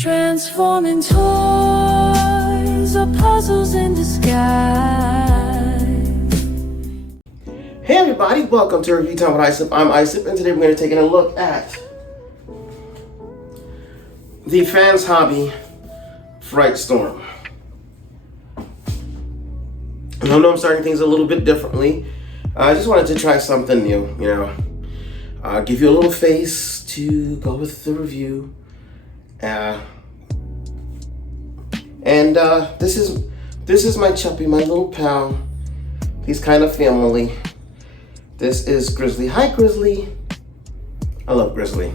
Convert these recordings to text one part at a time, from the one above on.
Transforming toys or puzzles in disguise. Hey everybody, welcome to Review Time with Islip. I'm Islip, and today we're going to take a look at the Fans Hobby Fright Storm. I know I'm starting things a little bit differently. I just wanted to try something new, give you a little face to go with the review. This is my Chuppy, my little pal. He's kind of family. This is Grizzly. Hi, Grizzly. I love Grizzly.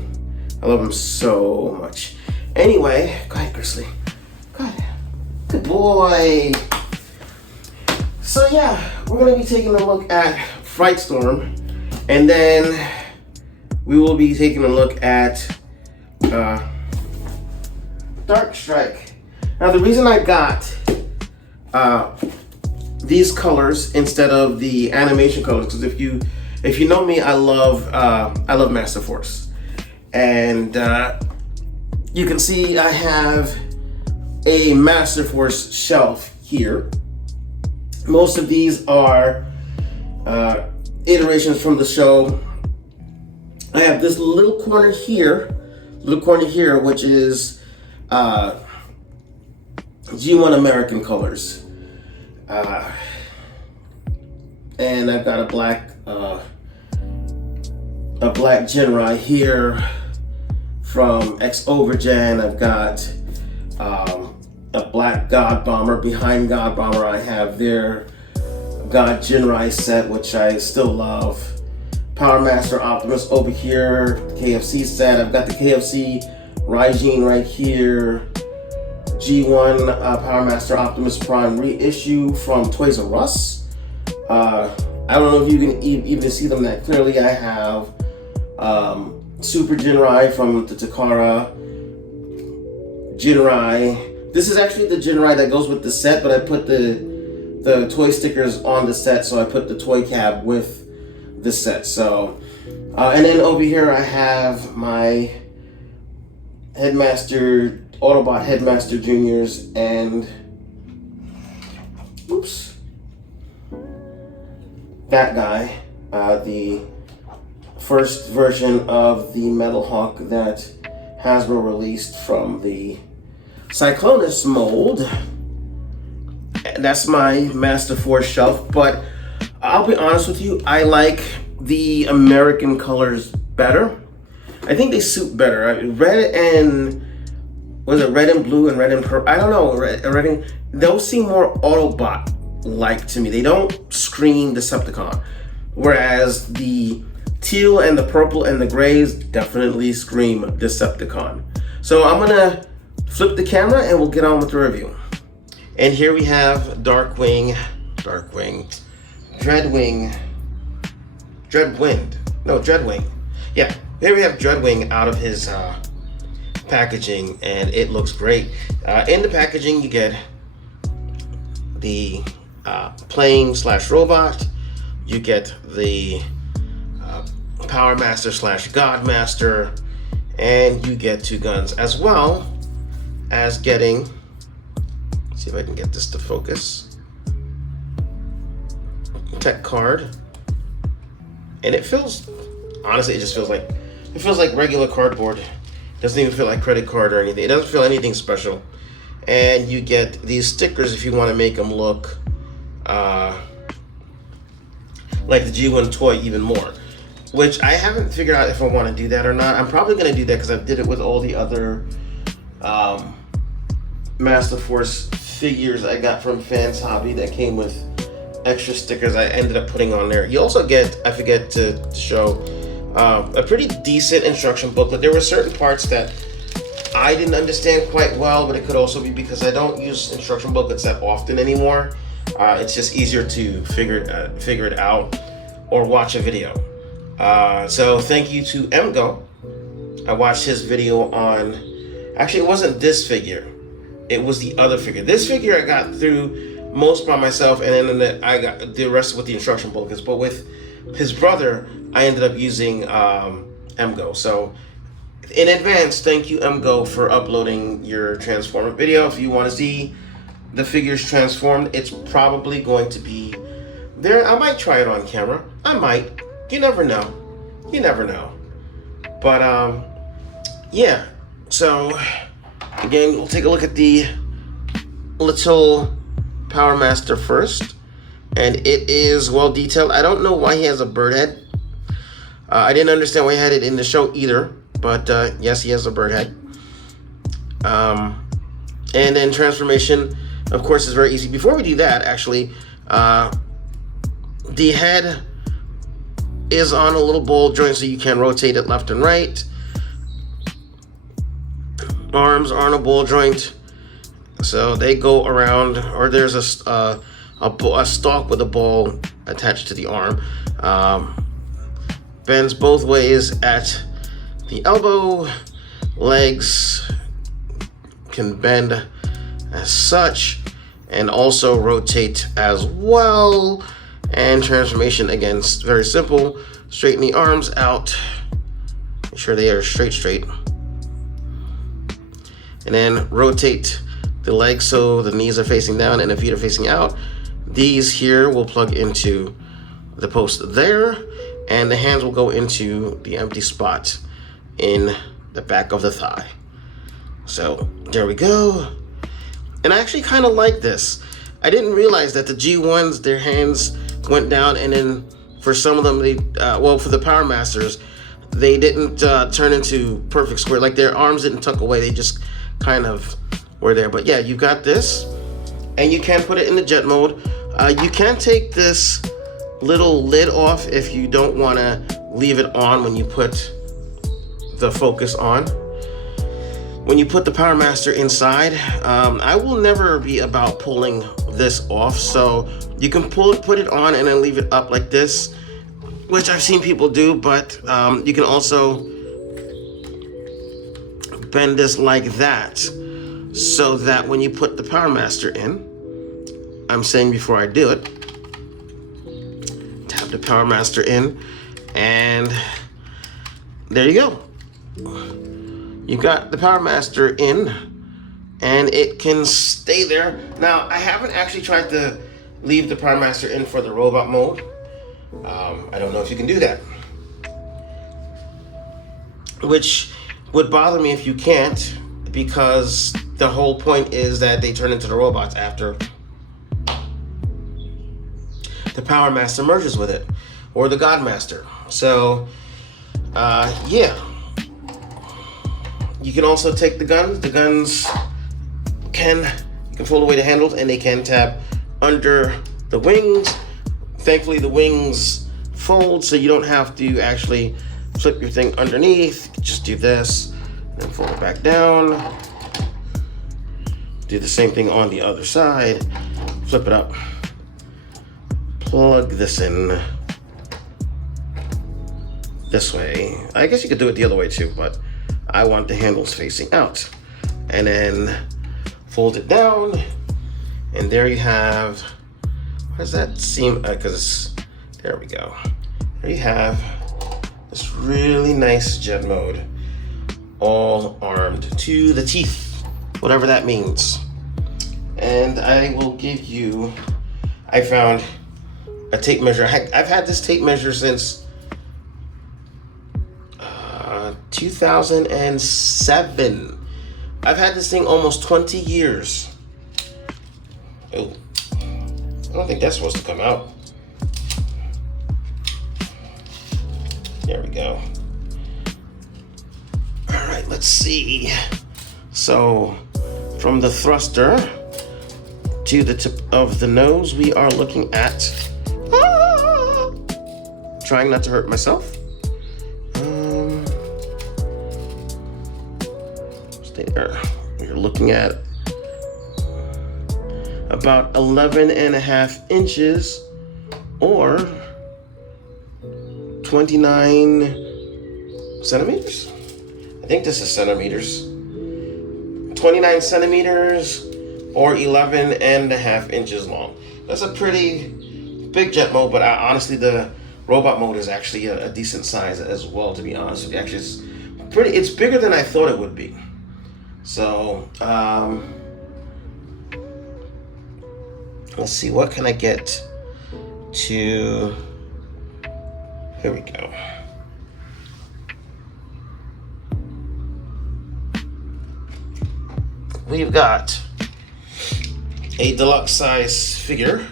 I love him so much. Anyway, go ahead, Grizzly. Go ahead. Good boy. So yeah, we're gonna be taking a look at Fright Storm, and then we will be taking a look at Dark Strike. Now the reason I got these colors instead of the animation colors, because if you know me, I love Masterforce, and you can see I have a Masterforce shelf here. Most of these are iterations from the show. I have this little corner here, which is G1 American colors, and I've got a black Genrai here from X Overgen. I've got a black God Bomber. Behind God Bomber, I have their God Genrai set, which I still love. Powermaster Optimus over here, KFC set. I've got the KFC Raijin right here. G1 Powermaster Optimus Prime reissue from Toys R Us. I don't know if you can even see them that clearly. I have Super Genrai from the Takara Genrai. This is actually the Genrai that goes with the set, but I put the toy stickers on the set, so I put the toy cab with the set. So, and then over here I have my Headmaster, Autobot Headmaster Juniors, and that guy, the first version of the Metal Hawk that Hasbro released from the Cyclonus mold. That's my Masterforce shelf, but I'll be honest with you, I like the American colors better. I think they suit better. Red and blue and red and purple? I don't know. Red and those seem more Autobot-like to me. They don't scream Decepticon, whereas the teal and the purple and the grays definitely scream Decepticon. So I'm gonna flip the camera and we'll get on with the review. And here we have Dreadwind. Yeah, here we have Dreadwind out of his packaging, and it looks great. In the packaging, you get the plane/robot. You get the powermaster/godmaster, and you get two guns, as well as getting. Let's see if I can get this to focus. Tech card, and it feels. Honestly, it just feels like regular cardboard. It doesn't even feel like credit card or anything. It doesn't feel anything special. And you get these stickers if you want to make them look like the G1 toy even more, which I haven't figured out if I want to do that or not. I'm probably going to do that because I did it with all the other Masterforce figures I got from Fans Hobby that came with extra stickers I ended up putting on there. You also get, I forget to show, a pretty decent instruction booklet. There were certain parts that I didn't understand quite well, but it could also be because I don't use instruction booklets that often anymore. It's just easier to figure it out or watch a video. So thank you to MGO. I watched his video on, actually it wasn't this figure, it was the other figure. This figure I got through most by myself, and then I got the rest with the instruction booklets. But with his brother, I ended up using MGO. So in advance, thank you, MGO, for uploading your transformer video. If you want to see the figures transformed, it's probably going to be there. I might try it on camera. I might. You never know. You never know. But, yeah. So, again, we'll take a look at the little powermaster first. And it is well detailed. I don't know why he has a bird head. I didn't understand why he had it in the show either. But yes, he has a bird head. And then transformation, of course, is very easy. Before we do that, actually, the head is on a little ball joint, so you can rotate it left and right. Arms are on a ball joint, so they go around, or there's a stalk with a ball attached to the arm. Bends both ways at the elbow. Legs can bend as such and also rotate as well. And transformation, again, very simple. Straighten the arms out. Make sure they are straight. And then rotate the legs so the knees are facing down and the feet are facing out. These here will plug into the post there, and the hands will go into the empty spot in the back of the thigh. So there we go. And I actually kind of like this. I didn't realize that the G1s, their hands went down, and then for some of them, they for the Power Masters, they didn't turn into perfect square. Like their arms didn't tuck away. They just kind of were there. But yeah, you got this, and you can put it in the jet mode. You can take this little lid off if you don't want to leave it on when you put the focus on. When you put the Power Master inside, I will never be about pulling this off, so you can put it on and then leave it up like this, which I've seen people do, but you can also bend this like that, so that when you put the Power Master in, I'm saying before I do it, tap the Power Master in, and there you go. You got the Power Master in, and it can stay there. Now, I haven't actually tried to leave the Power Master in for the robot mode. I don't know if you can do that, which would bother me if you can't, because the whole point is that they turn into the robots after the Power Master merges with it, or the Godmaster. So, yeah. You can also take the guns. The guns you can fold away the handles, and they can tab under the wings. Thankfully, the wings fold, so you don't have to actually flip your thing underneath. Just do this, then fold it back down. Do the same thing on the other side. Flip it up. Plug this in this way. I guess you could do it the other way too, but I want the handles facing out. And then fold it down, and there you have, what does that seem, there we go. There you have this really nice jet mode, all armed to the teeth, whatever that means. And I will give you, I found a tape measure. I've had this tape measure since 2007. I've had this thing almost 20 years. Oh, I don't think that's supposed to come out. There we go. All right, let's see. So from the thruster to the tip of the nose, we are looking at, trying not to hurt myself. Stay there. You're looking at about 11.5 inches, or 29 centimeters. I think this is centimeters. 29 centimeters or 11.5 inches long. That's a pretty big jet mode, but honestly, the robot mode is actually a decent size as well, to be honest with you. Actually, it's it's bigger than I thought it would be. So, let's see, what can I get to, here we go. We've got a deluxe size figure.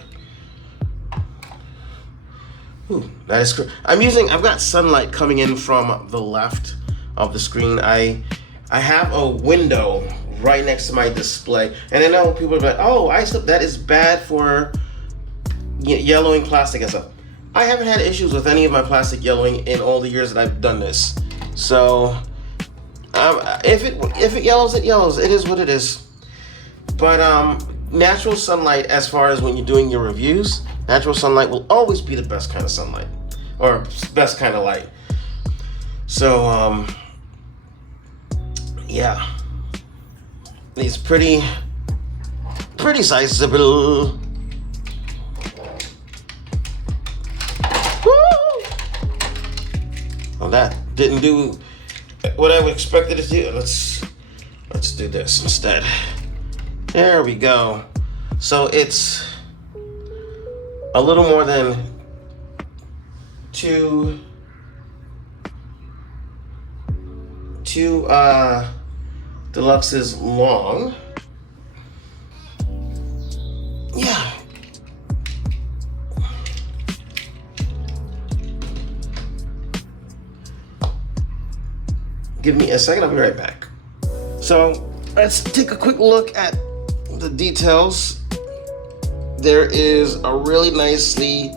Ooh, that is cool. I've got sunlight coming in from the left of the screen. I have a window right next to my display, and I know people are like, "Oh, Islip, that is bad for yellowing plastic and stuff." I haven't had issues with any of my plastic yellowing in all the years that I've done this. So, if it yellows, it yellows. It is what it is. But natural sunlight, as far as when you're doing your reviews, natural sunlight will always be the best kind of sunlight, or best kind of light. So, yeah, it's pretty sizable. Woo! Well, that didn't do what I would expect it to do. Let's do this instead. There we go. So it's a little more than two deluxes long. Yeah. Give me a second, I'll be right back. So let's take a quick look at the details. There is a really nicely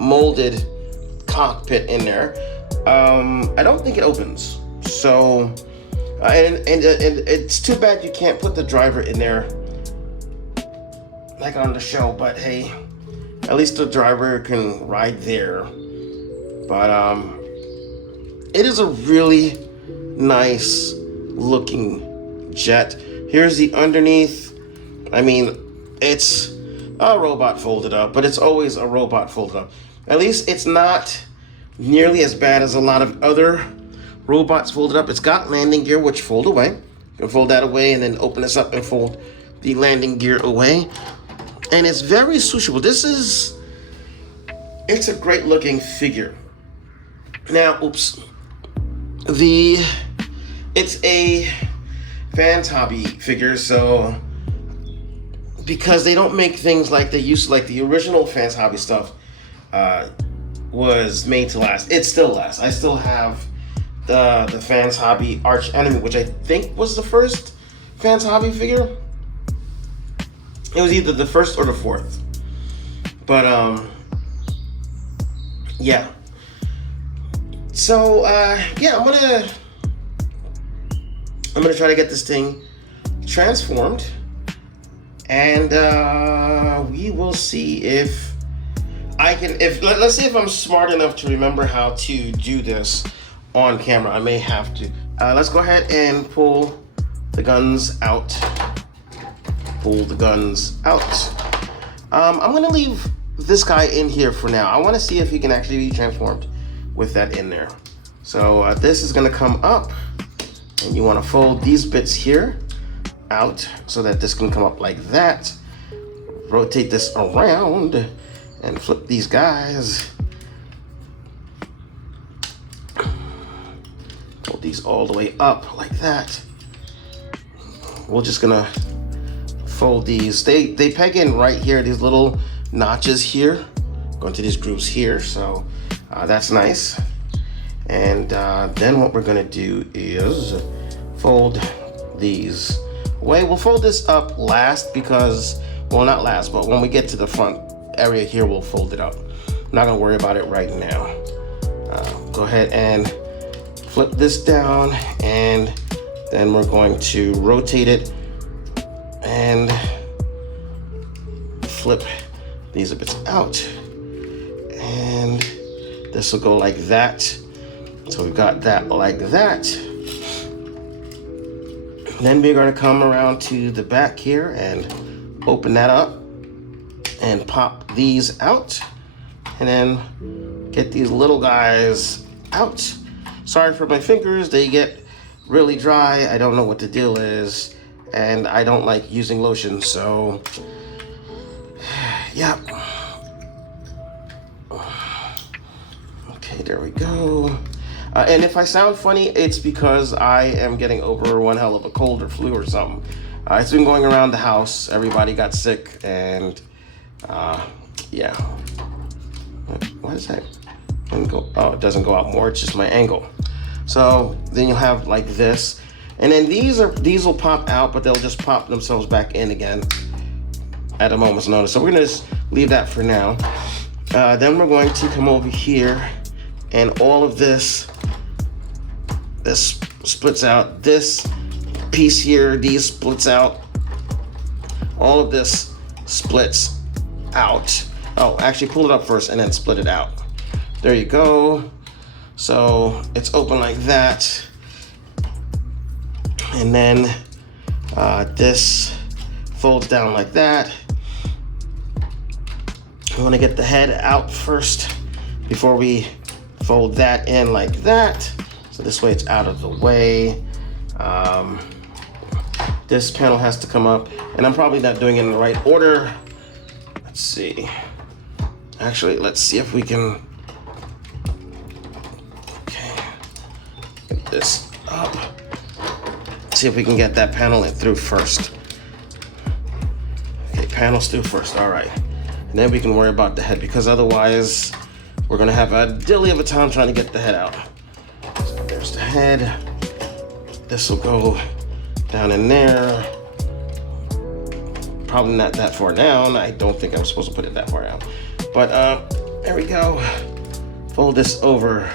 molded cockpit in there. I don't think it opens. So, and it's too bad you can't put the driver in there like on the show, but hey, at least the driver can ride there. But it is a really nice looking jet. Here's the underneath. I mean, it's a robot folded up, but it's always a robot folded up. At least it's not nearly as bad as a lot of other robots folded up. It's got landing gear, which fold away. You can fold that away and then open this up and fold the landing gear away. And it's very swooshable. It's a great looking figure. Now, oops. It's a Fans Hobby figure, so because they don't make things like they used to, like the original Fans Hobby stuff was made to last. It still lasts. I still have the Fans Hobby Arch Enemy, which I think was the first Fans Hobby figure. It was either the first or the fourth. But yeah. So yeah, I'm gonna try to get this thing transformed, and we will see if I can. Let's see if I'm smart enough to remember how to do this on camera. I may have to. Let's go ahead and pull the guns out. Pull the guns out. I'm gonna leave this guy in here for now. I want to see if he can actually be transformed with that in there. So this is gonna come up, and you want to fold these bits here out so that this can come up like that. Rotate this around and flip these guys. Fold these all the way up like that. We're just gonna fold these. They peg in right here, these little notches here, going to these grooves here, so that's nice. And then what we're gonna do is fold these away. We'll fold this up last because, well, not last, but when we get to the front area here, we'll fold it up. I'm not gonna worry about it right now. Go ahead and flip this down, and then we're going to rotate it and flip these bits out. And this will go like that. So we've got that like that. Then we're gonna come around to the back here and open that up and pop these out, and then get these little guys out. Sorry for my fingers, they get really dry. I don't know what the deal is, and I don't like using lotion, so yeah. Okay, there we go. And if I sound funny, it's because I am getting over one hell of a cold or flu or something. It's been going around the house. Everybody got sick, and yeah. What is that? Oh, it doesn't go out more. It's just my angle. So then you'll have like this, and then these will pop out, but they'll just pop themselves back in again at a moment's notice. So we're gonna just leave that for now. Then we're going to come over here, and all of this splits out. This piece here, these splits out. All of this splits out. Oh, actually pull it up first and then split it out. There you go. So it's open like that. And then this folds down like that. I want to get the head out first before we fold that in like that. So this way it's out of the way. This panel has to come up, and I'm probably not doing it in the right order. Let's see. Actually, let's see if we can. Okay, get this up. See if we can get that panel in through first. Okay, panels through first. All right, and then we can worry about the head, because otherwise we're gonna have a dilly of a time trying to get the head out. So there's the head. This will go down in there. Probably not that far down. I don't think I'm supposed to put it that far down. But there we go. Fold this over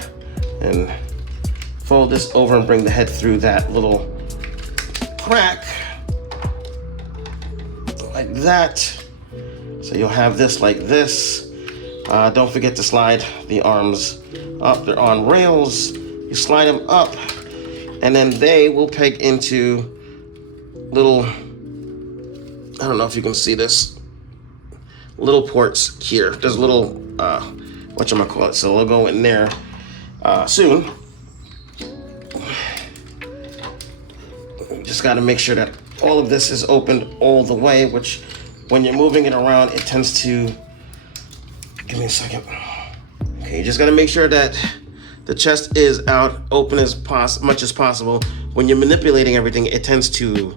and bring the head through that little crack like that. So you'll have this like this. Don't forget to slide the arms up. They're on rails. You slide them up, and then they will peg into little, I don't know if you can see this, little ports here. There's a little, whatchamacallit, so they'll go in there soon. Just gotta make sure that all of this is opened all the way, which when you're moving it around, it tends to, give me a second. Okay, you just gotta make sure that the chest is out, open as much as possible. When you're manipulating everything, it tends to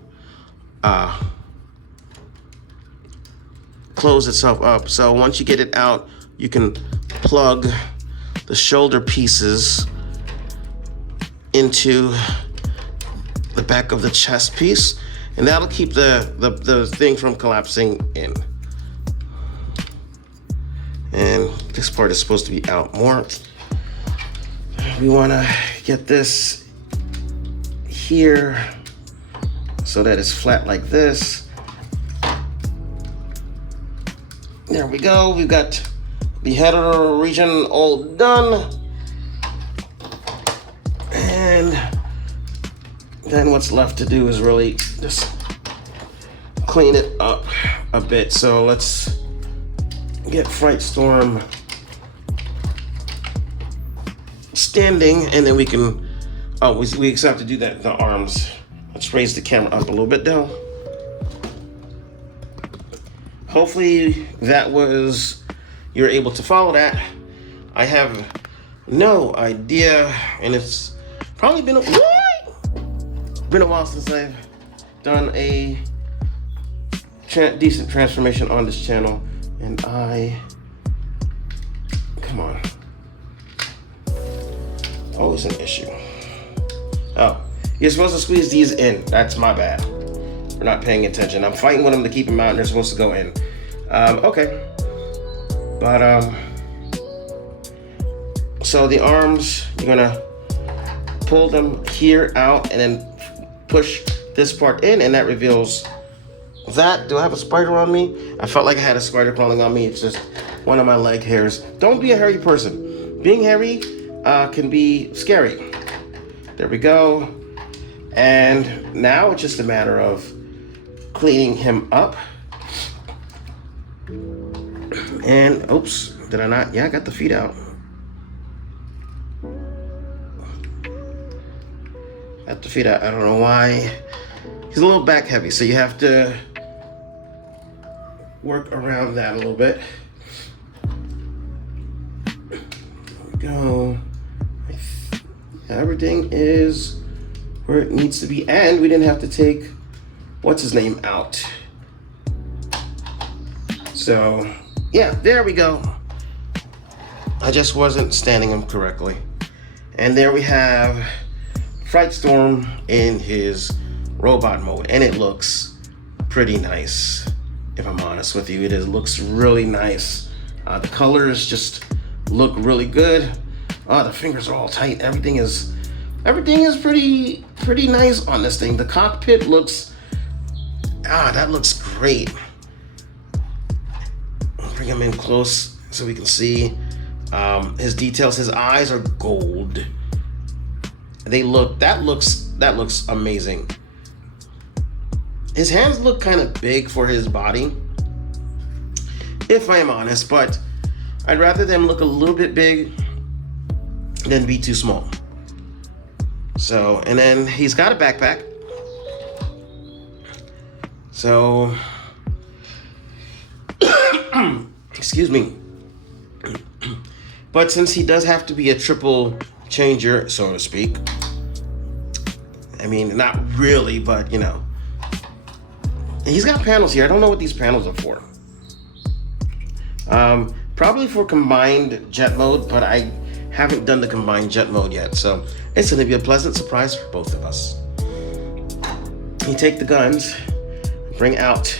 close itself up. So once you get it out, you can plug the shoulder pieces into the back of the chest piece, and that'll keep the thing from collapsing in. And this part is supposed to be out more. We want to get this here so that it's flat like this. There we go. We've got the header region all done. And then what's left to do is really just clean it up a bit. So let's get Fright Storm standing, and then we can, we just have to do that, the arms. Let's raise the camera up a little bit down. Hopefully you're able to follow that. I have no idea, and it's probably been a while since I've done a decent transformation on this channel, and come on. Always an issue. Oh, you're supposed to squeeze these in. That's my bad. We're not paying attention. I'm fighting with them to keep them out, and they're supposed to go in. Okay. But, so the arms, you're gonna pull them here out and then push this part in, and that reveals that. Do I have a spider on me? I felt like I had a spider crawling on me. It's just one of my leg hairs. Don't be a hairy person. Being hairy can be scary. There we go. And now it's just a matter of cleaning him up. And oops, did I not? Yeah, I got the feet out. at the feet. I don't know why. He's a little back heavy, so you have to work around that a little bit. There we go. Everything is where it needs to be, and we didn't have to take what's his name out. So yeah, there we go. I just wasn't standing him correctly. And there we have Fright Storm in his robot mode, and it looks pretty nice. If I'm honest with you, looks really nice. The colors just look really good. The fingers are all tight. Everything is pretty nice on this thing. The cockpit looks, that looks great. I'll bring him in close so we can see his details. His eyes are gold. That looks amazing. His hands look kind of big for his body, if I am honest, but I'd rather them look a little bit big than be too small. So, and then he's got a backpack. So, excuse me. But since he does have to be a triple changer, so to speak, I mean, not really, but you know, he's got panels here. I don't know what these panels are for. Probably for combined jet mode, but I haven't done the combined jet mode yet, so it's going to be a pleasant surprise for both of us. You take the guns, bring out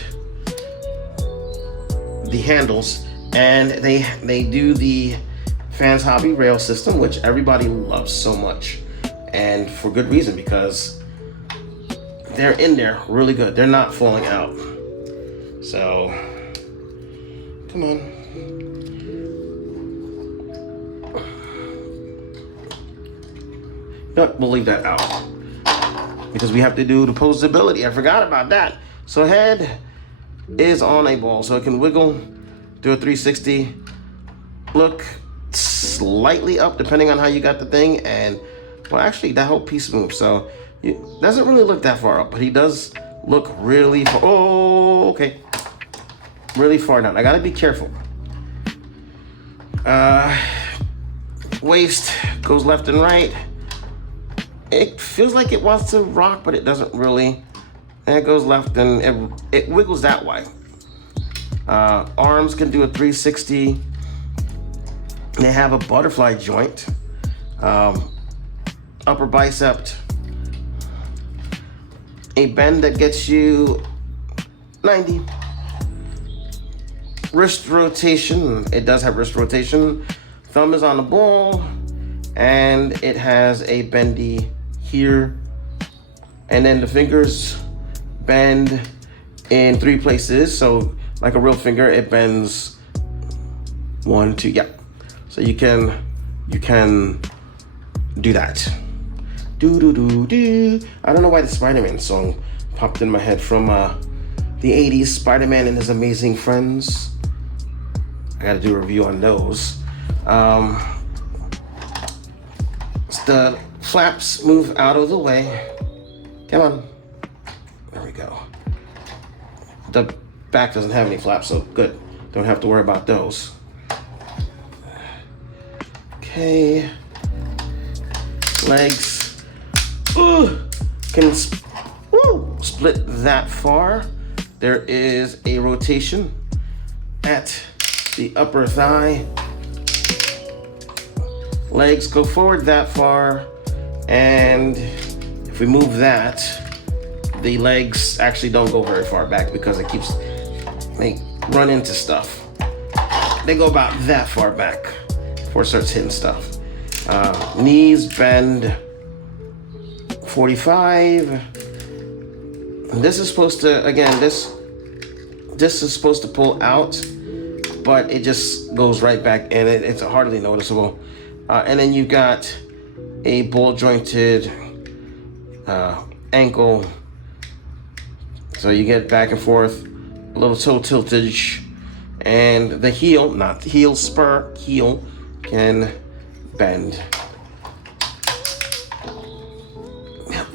the handles, and they do the Fans Hobby rail system, which everybody loves so much, and for good reason, because they're in there really good. They're not falling out. So, come on. No, we'll leave that out because we have to do the posability. I forgot about that. So head is on a ball, so it can wiggle, do a 360, look slightly up depending on how you got the thing, and well, actually that whole piece moves, so it doesn't really look that far up, but he does look really far. Oh, okay, really far down. I gotta be careful. Waist goes left and right. It feels like it wants to rock, but it doesn't really. And it goes left and it wiggles that way. Arms can do a 360. They have a butterfly joint. Upper bicep. A bend that gets you 90. Wrist rotation. It does have wrist rotation. Thumb is on the ball. And it has a bendy here. And then the fingers bend in 3 places. So like a real finger, it bends 1, 2, yeah. So you can do that. Do do do do. I don't know why the Spider-Man song popped in my head from the 80s, Spider-Man and His Amazing Friends. I gotta do a review on those. The flaps move out of the way. Come on. There we go. The back doesn't have any flaps, so good. Don't have to worry about those. Okay. Legs. Ooh, can split that far. There is a rotation at the upper thigh. Legs go forward that far, and if we move that, the legs actually don't go very far back because they run into stuff. They go about that far back before it starts hitting stuff. Knees bend 45. And this is supposed to, again, this is supposed to pull out, but it just goes right back in. It's hardly noticeable. And then you've got a ball jointed ankle. So you get back and forth, a little toe tiltage, and the heel, not the heel, spur, heel can bend. Yep.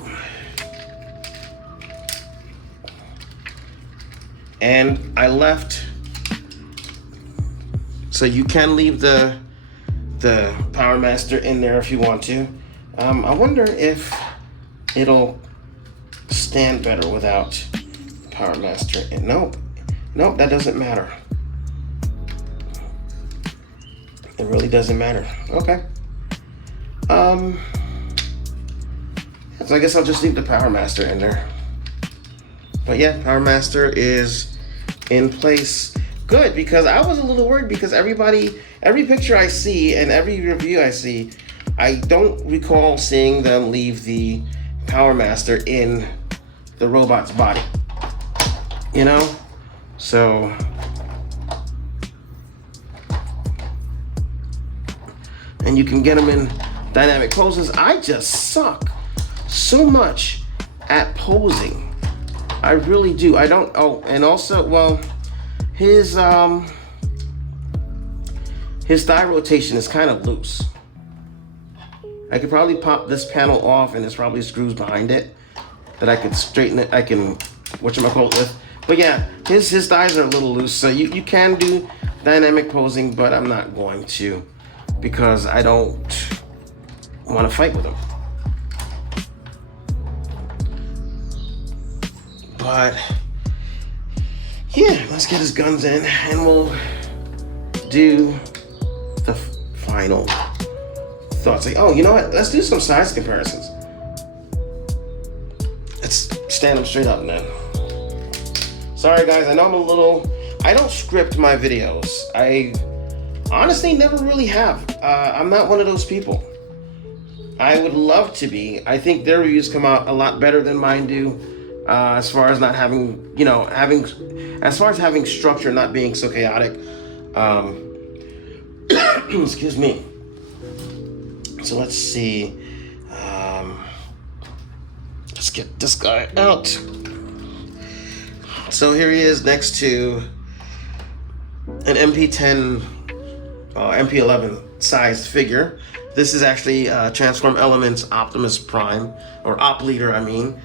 And I left, so you can leave the powermaster in there if you want to. I wonder if it'll stand better without powermaster in. Nope, that doesn't matter. It really doesn't matter. Okay. So I guess I'll just leave the powermaster in there. But yeah, powermaster is in place. Good, because I was a little worried because every picture I see and every review I see, I don't recall seeing them leave the powermaster in the robot's body. You know? So and you can get them in dynamic poses. I just suck so much at posing. I really do. I don't. Oh, and also, well, his thigh rotation is kind of loose. I could probably pop this panel off, and there's probably screws behind it that I could straighten it. I can whatchamacallit with. But yeah, his thighs are a little loose, so you can do dynamic posing, but I'm not going to because I don't want to fight with him. But yeah, let's get his guns in and we'll do the final thoughts. Like, oh, you know what? Let's do some size comparisons. Let's stand him straight up now. Sorry guys, I know I don't script my videos. I honestly never really have. I'm not one of those people. I would love to be. I think their reviews come out a lot better than mine do. As far as not having, as far as having structure, not being so chaotic. Excuse me. So let's see. Let's get this guy out. So here he is next to an MP11 sized figure. This is actually Transform Elements Optimus Prime, or Op Leader, I mean.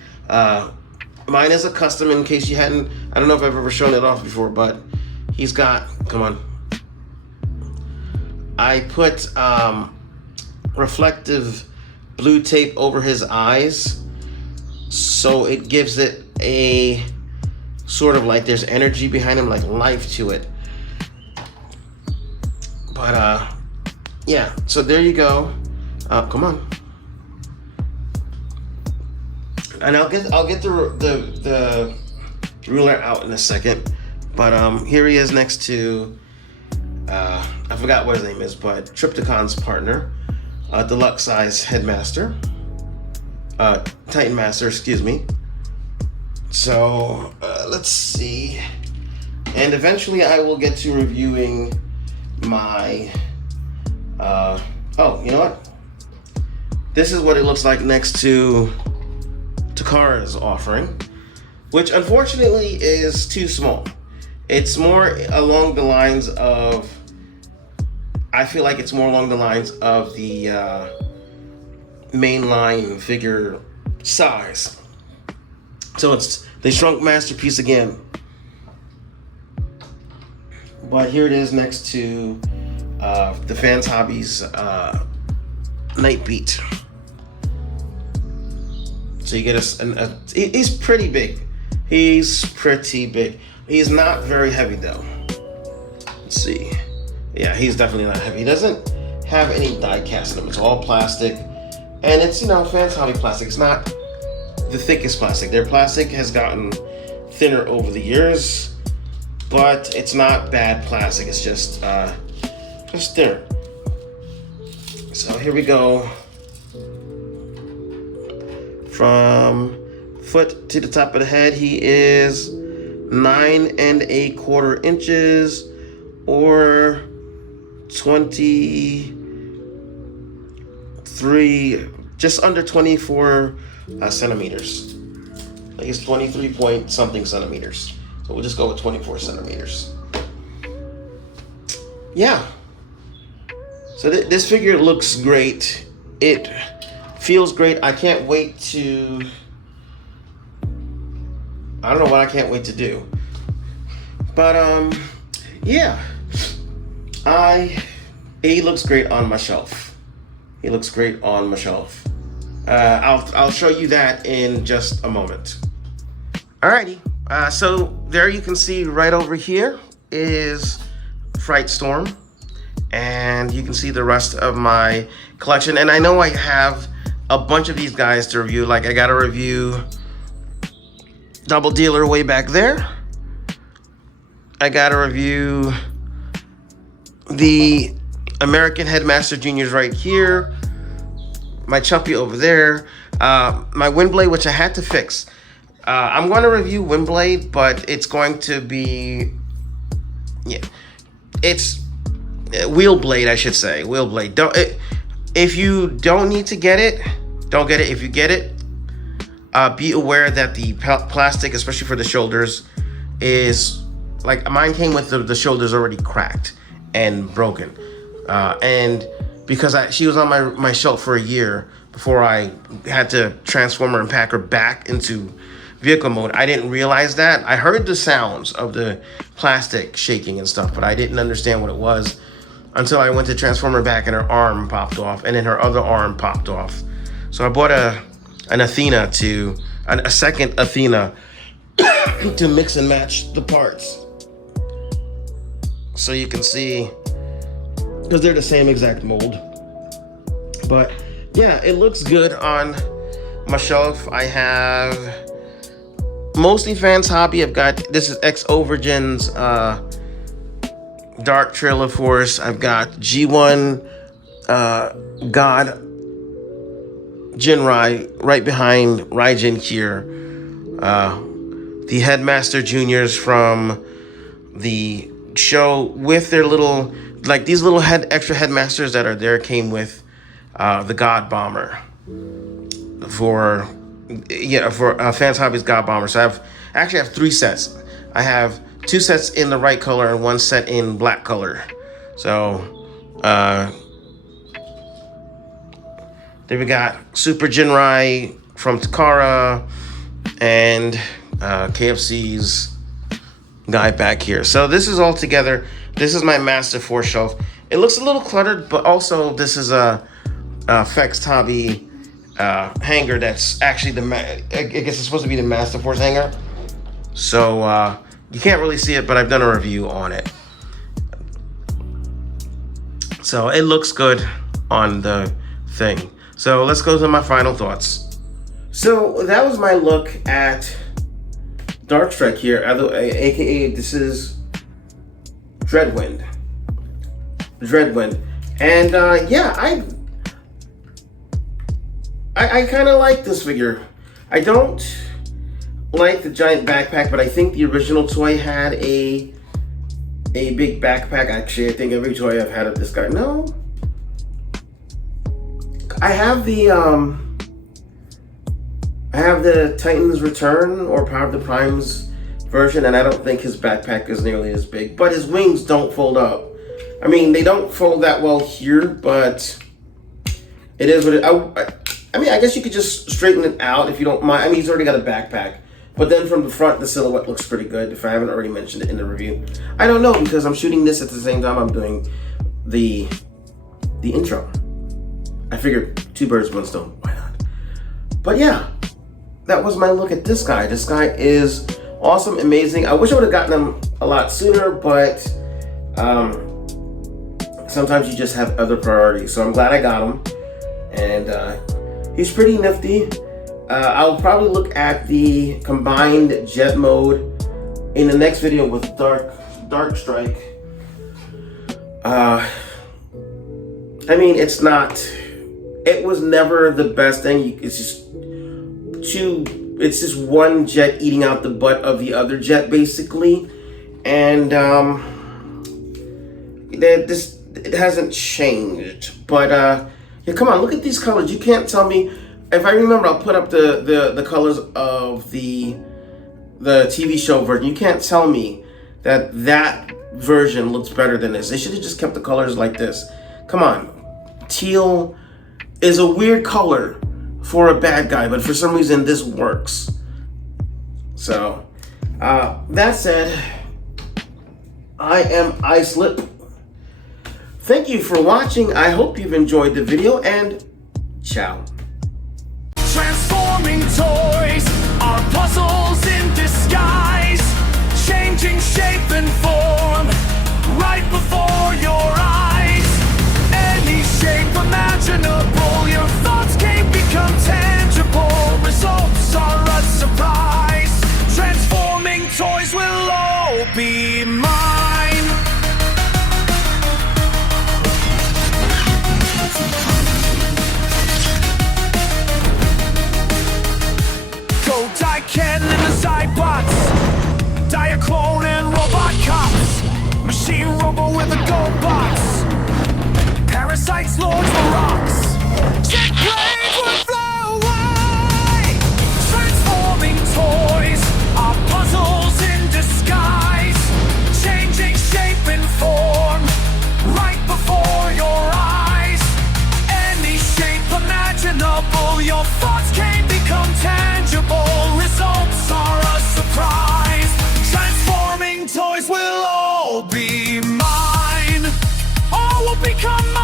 Mine is a custom in case you hadn't, I don't know if I've ever shown it off before, but he's got, come on. I put reflective blue tape over his eyes, so it gives it a sort of like there's energy behind him, like life to it. But yeah, so there you go. Come on. And I'll get the ruler out in a second, but here he is next to I forgot what his name is, but Triptychon's partner, deluxe size headmaster, Titan Master, excuse me. So let's see, and eventually I will get to reviewing my. Oh, you know what? This is what it looks like next to Takara's offering, which unfortunately is too small. It's more along the lines of, I feel like it's more along the lines of the mainline figure size. So they shrunk Masterpiece again. But here it is next to the Fans Hobbies Nightbeat. So you get he's pretty big. He's pretty big. He's not very heavy though. Let's see. Yeah, he's definitely not heavy. He doesn't have any die cast in him. It's all plastic. And it's, Fans Hobby plastic. It's not the thickest plastic. Their plastic has gotten thinner over the years, but it's not bad plastic. It's just thinner. So here we go. From foot to the top of the head, he is 9 1/4 inches, or 23, just under 24 centimeters. I think it's 23 point something centimeters. So we'll just go with 24 centimeters. Yeah. So this figure looks great. It feels great. I can't wait to, I don't know what I can't wait to do. But yeah, he looks great on my shelf. He looks great on my shelf. I'll show you that in just a moment. Alrighty, so there you can see right over here is Fright Storm, and you can see the rest of my collection. And I know I have a bunch of these guys to review. Like, I gotta review Double Dealer way back there. I gotta review the American Headmaster Juniors right here. My Chumpy over there. My Windblade, which I had to fix. I'm going to review Windblade, but it's going to be, yeah, it's Wheelblade, I should say. Wheelblade. If you don't need to get it, don't get it. If you get it, be aware that the plastic, especially for the shoulders, is like mine came with the shoulders already cracked and broken. And because she was on my shelf for a year before I had to transform her and pack her back into vehicle mode, I didn't realize that. I heard the sounds of the plastic shaking and stuff, but I didn't understand what it was until I went to transform her back and her arm popped off, and then her other arm popped off. So I bought a second Athena to mix and match the parts, so you can see, because they're the same exact mold. But yeah, it looks good on my shelf. I have mostly Fans Hobby. I've got, this is X Overgen's Dark Trailer Force. I've got G1 God Jinrai right behind Raijin here. The Headmaster Juniors from the show with their little, like these little extra headmasters that are there came with the God Bomber for Fans Hobby's God Bomber. So I actually have 3 sets. I have 2 sets in the right color and 1 set in black color. So then we got Super Jinrai from Takara and KFC's guy back here. So this is all together. This is my Masterforce shelf. It looks a little cluttered, but also this is a Fex Hobby hanger that's actually I guess it's supposed to be the Masterforce hanger. So you can't really see it, but I've done a review on it. So it looks good on the thing. So let's go to my final thoughts. So that was my look at Darkstrike here, aka this is Dreadwind. And yeah, I kind of like this figure. I don't like the giant backpack, but I think the original toy had a big backpack. Actually, I think every toy I've had of this guy. No, I have the Titan's Return or Power of the Primes version, and I don't think his backpack is nearly as big, but his wings don't fold up. I mean, they don't fold that well here, but it is what it, I mean, I guess you could just straighten it out if you don't mind. I mean, he's already got a backpack, but then from the front, the silhouette looks pretty good, if I haven't already mentioned it in the review. I don't know, because I'm shooting this at the same time I'm doing the intro. I figured 2 birds, 1 stone, why not? But yeah, that was my look at this guy. This guy is awesome, amazing. I wish I would have gotten him a lot sooner, but sometimes you just have other priorities. So I'm glad I got him, and he's pretty nifty. I'll probably look at the combined jet mode in the next video with Dark Strike. I mean, it was never the best thing. It's just one jet eating out the butt of the other jet, basically. And it hasn't changed. But yeah, come on, look at these colors. You can't tell me. If I remember, I'll put up the colors of the TV show version. You can't tell me that version looks better than this. They should have just kept the colors like this. Come on. Teal is a weird color for a bad guy, but for some reason this works. So that said, I am Islip. Thank you for watching. I hope you've enjoyed the video, and ciao. Transforming toys are puzzles in disguise, changing shape and form right before your eyes. Any shape imaginable, your thoughts can become tangible. Results are a surprise. Transforming toys will all be mine. Ken and the Cybots, Diaclone and Robot Cops, Machine Robo with a gold box, Parasites, Lords for rocks, Jet planes would fly away. Transforming toys are puzzles in disguise, changing shape and form right before your eyes. Any shape imaginable, your thoughts can become tangible. Results are a surprise. Transforming toys will all be mine. All will become mine.